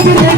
Thank you.